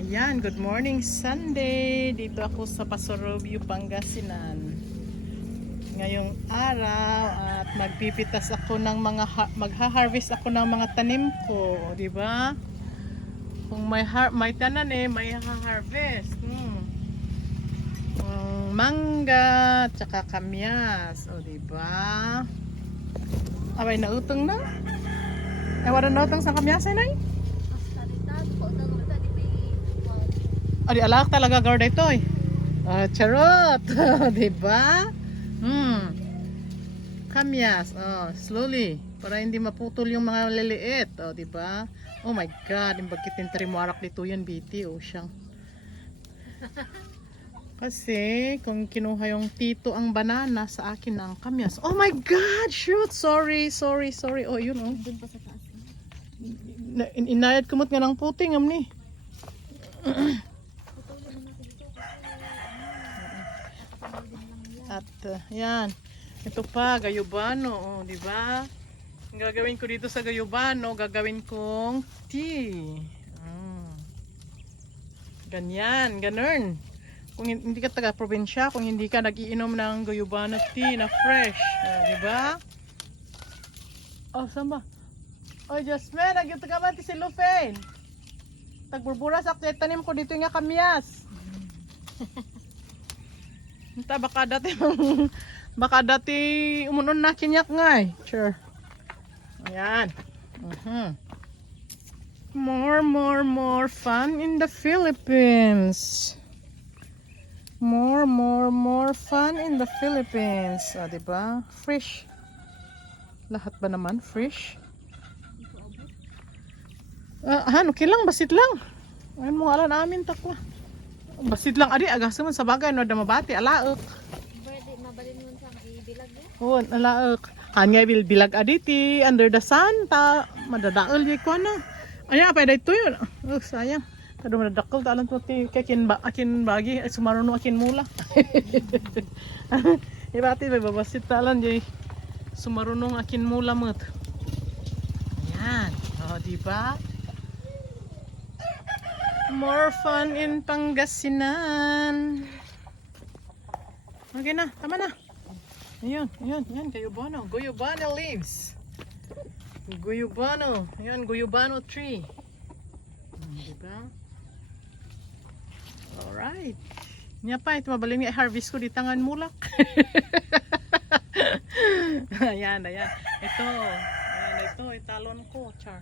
Ayan, good morning Sunday. Dito ako sa Paso Robio, Pangasinan. Ngayong araw at magpipitas ako ng mga magha-harvest ako ng mga tanim ko, 'di ba? Kung may tanan may ha-harvest. Mangga, tsaka kamyas, o 'di ba? Abay nautong na. Ay wala nautong sa kamyas ay. Adi alak talaga guard ito eh. Charot. Diba? Kamyas. Slowly. Para hindi maputol yung mga liliit. Diba? Oh my God. Yung bagkitin tarimarak dito yan, BT. Siyang. Kasi, kung kinuha yung tito ang banana, sa akin ang kamyas. Oh my God! Shoot! Sorry. Oh, yun oh. Doon pa sa taas. Inayad kumot nga ng puting amni. At yan, ito pa gayubano, di ba? Ang gagawin ko dito sa gayubano, gagawin kong tea. Ganyan, ganun. Kung hindi ka taga probinsya, kung hindi ka nagiinom ng gayubano tea na fresh, di ba? Oh, saan ba? Oh, Jasmine, nagyuto ka ba si Lufen? Tagburbura sa tanim ko dito nga kamyas. Hinta baka dati umunon na kinyak nga eh. Sure. Ayan. More fun in the Philippines. More fun in the Philippines. Diba? Fresh. Lahat ba naman fresh? Okay lang, basit lang. Ayun mo alam namin takwa. Basit lang adi agas man sa bagay no da mabati alaok. Birthday mabalin mo sa ibilag mo. Oh, alaok. Nga bilag aditi under the sun ta madadaol di ko na. Aya pa dayto yun. Sayang. Kado madadakol ta alam to ti kakin akin bagi sumaruno akin mula. Ibati may babasit ta alam di sumarunong akin mula mat. Ayan. Di ba? More fun in Pangasinan. Okay na, tama na. Ayan, guyubano. Guyubano leaves. Guyubano. Ayan, guyubano tree. Diba? Alright. Nya pa, ito mabaling i-harvest ko di tangan mulak. Ayan. Ito, italon ko, char.